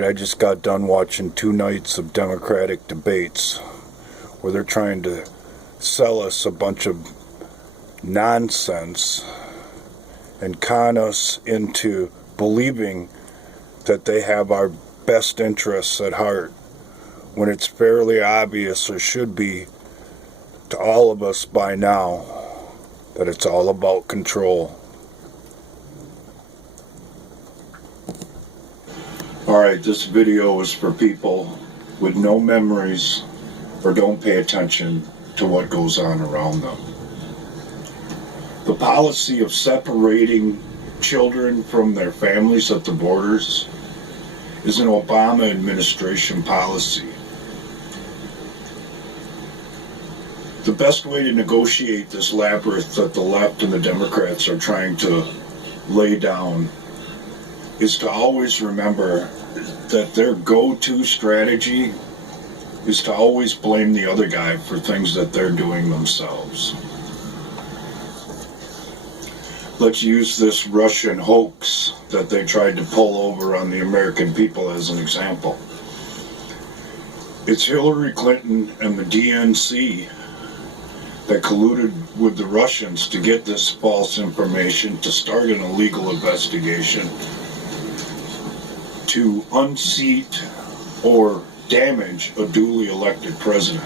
Alright, I just got done watching 2 nights of Democratic debates where they're trying to sell us a bunch of nonsense and con us into believing that they have our best interests at heart, when it's fairly obvious, or should be to all of us by now, that it's all about control. Alright, this video is for people with no memories or don't pay attention to what goes on around them. The policy of separating children from their families at the borders is an Obama administration policy. The best way to negotiate this labyrinth that the left and the Democrats are trying to lay down is to always remember that their go-to strategy is to always blame the other guy for things that they're doing themselves. Let's use this Russian hoax that they tried to pull over on the American people as an example. It's Hillary Clinton and the DNC that colluded with the Russians to get this false information, to start an illegal investigation, to unseat or damage a duly elected president.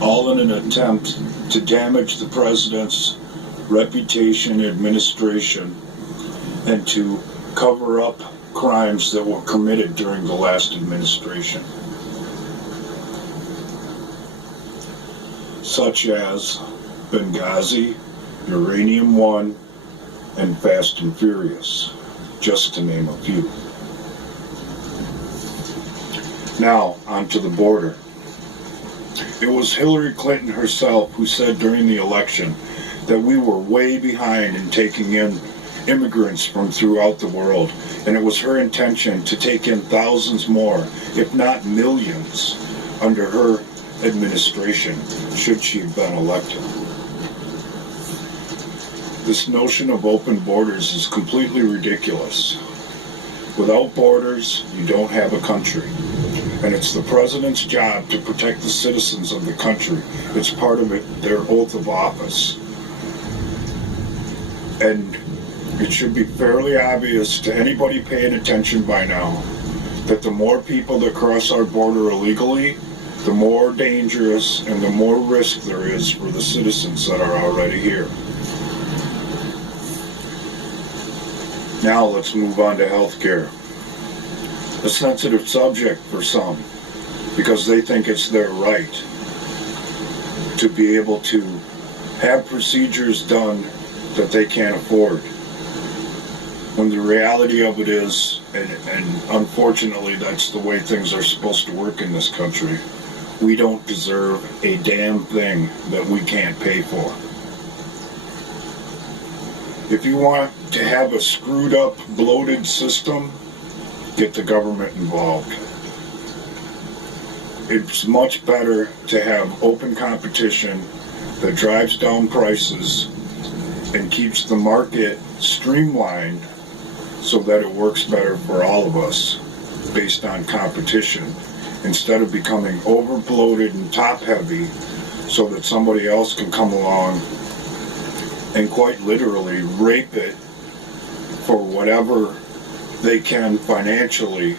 All in an attempt to damage the president's reputation, administration, and to cover up crimes that were committed during the last administration, such as Benghazi, Uranium One, and Fast and Furious, just to name a few. Now, onto the border. It was Hillary Clinton herself who said during the election that we were way behind in taking in immigrants from throughout the world, and it was her intention to take in thousands more, if not millions, under her administration, should she have been elected. This notion of open borders is completely ridiculous. Without borders, you don't have a country. And it's the president's job to protect the citizens of the country. It's part of their oath of office. And it should be fairly obvious to anybody paying attention by now that the more people that cross our border illegally, the more dangerous and the more risk there is for the citizens that are already here. Now let's move on to healthcare. A sensitive subject for some, because they think it's their right to be able to have procedures done that they can't afford. When the reality of it is, and unfortunately that's the way things are supposed to work in this country, we don't deserve a damn thing that we can't pay for. If you want to have a screwed up, bloated system, get the government involved. It's much better to have open competition that drives down prices and keeps the market streamlined so that it works better for all of us based on competition, instead of becoming over bloated and top heavy so that somebody else can come along and quite literally rape it for whatever they can financially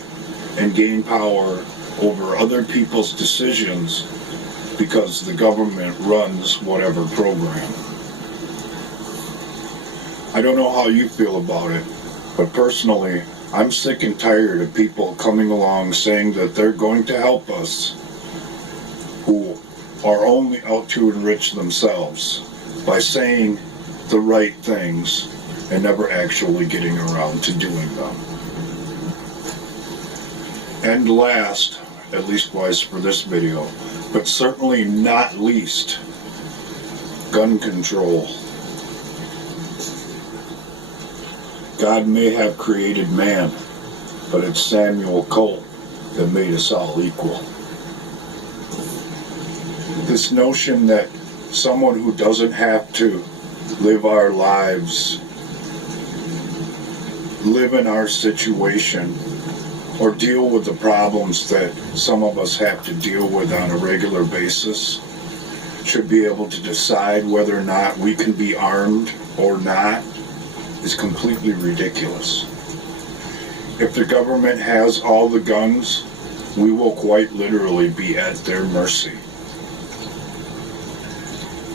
and gain power over other people's decisions because the government runs whatever program. I don't know how you feel about it, but personally, I'm sick and tired of people coming along saying that they're going to help us who are only out to enrich themselves by saying the right things and never actually getting around to doing them. And last, at least wise for this video, but certainly not least, gun control. God may have created man, but it's Samuel Colt that made us all equal. This notion that someone who doesn't have to live our lives, live in our situation, or deal with the problems that some of us have to deal with on a regular basis, should be able to decide whether or not we can be armed or not, is completely ridiculous. If the government has all the guns, we will quite literally be at their mercy.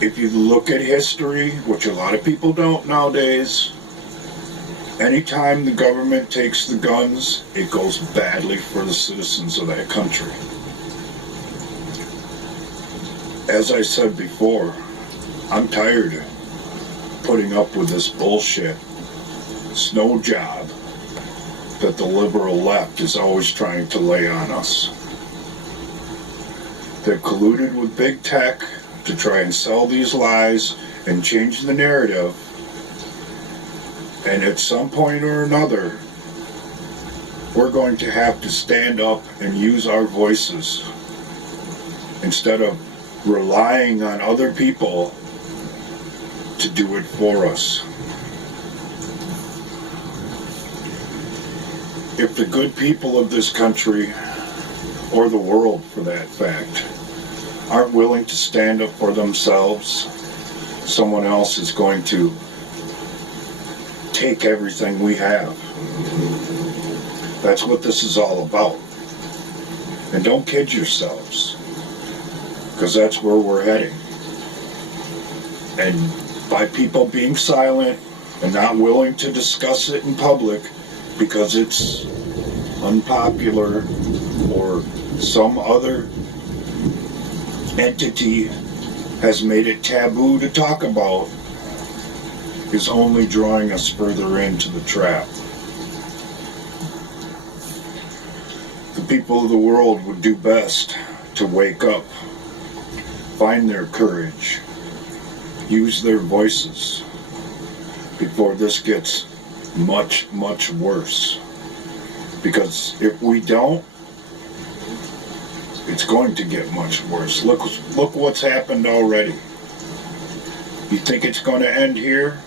If you look at history, which a lot of people don't nowadays, anytime the government takes the guns, it goes badly for the citizens of that country. As I said before, I'm tired of putting up with this bullshit snow job that the liberal left is always trying to lay on us. They've colluded with big tech to try and sell these lies and change the narrative. And at some point or another, we're going to have to stand up and use our voices instead of relying on other people to do it for us. If the good people of this country, or the world for that fact, aren't willing to stand up for themselves, someone else is going to take everything we have. That's what this is all about. And don't kid yourselves, because that's where we're heading. And by people being silent and not willing to discuss it in public because it's unpopular or some other entity has made it taboo to talk about, is only drawing us further into the trap. The people of the world would do best to wake up, find their courage, use their voices before this gets much, much worse. Because if we don't, it's going to get much worse. Look what's happened already. You think it's going to end here?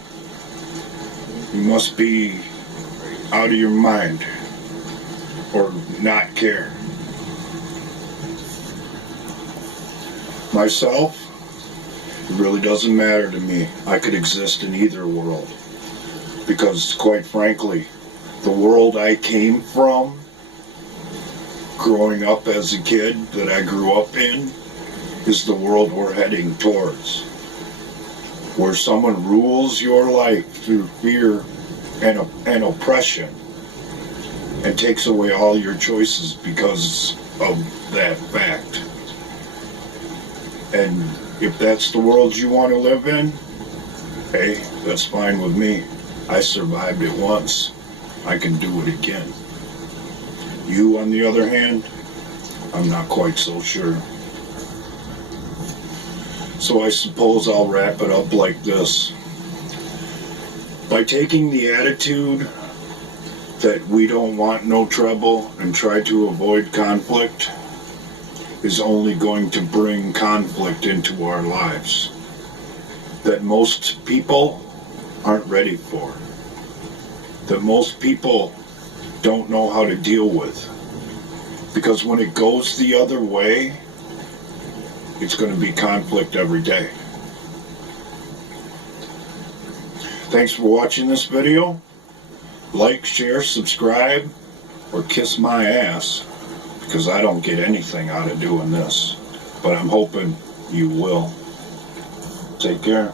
You must be out of your mind or not care. Myself, it really doesn't matter to me. I could exist in either world. Because quite frankly, the world I came from, growing up as a kid that I grew up in, is the world we're heading towards. Where someone rules your life through fear and oppression and takes away all your choices because of that fact. And if that's the world you want to live in, hey, that's fine with me. I survived it once. I can do it again. You, on the other hand, I'm not quite so sure. So I suppose I'll wrap it up like this. By taking the attitude that we don't want no trouble and try to avoid conflict is only going to bring conflict into our lives that most people aren't ready for, that most people don't know how to deal with. Because when it goes the other way, it's going to be conflict every day. Thanks for watching this video. Like, share, subscribe, or kiss my ass, because I don't get anything out of doing this. But I'm hoping you will. Take care.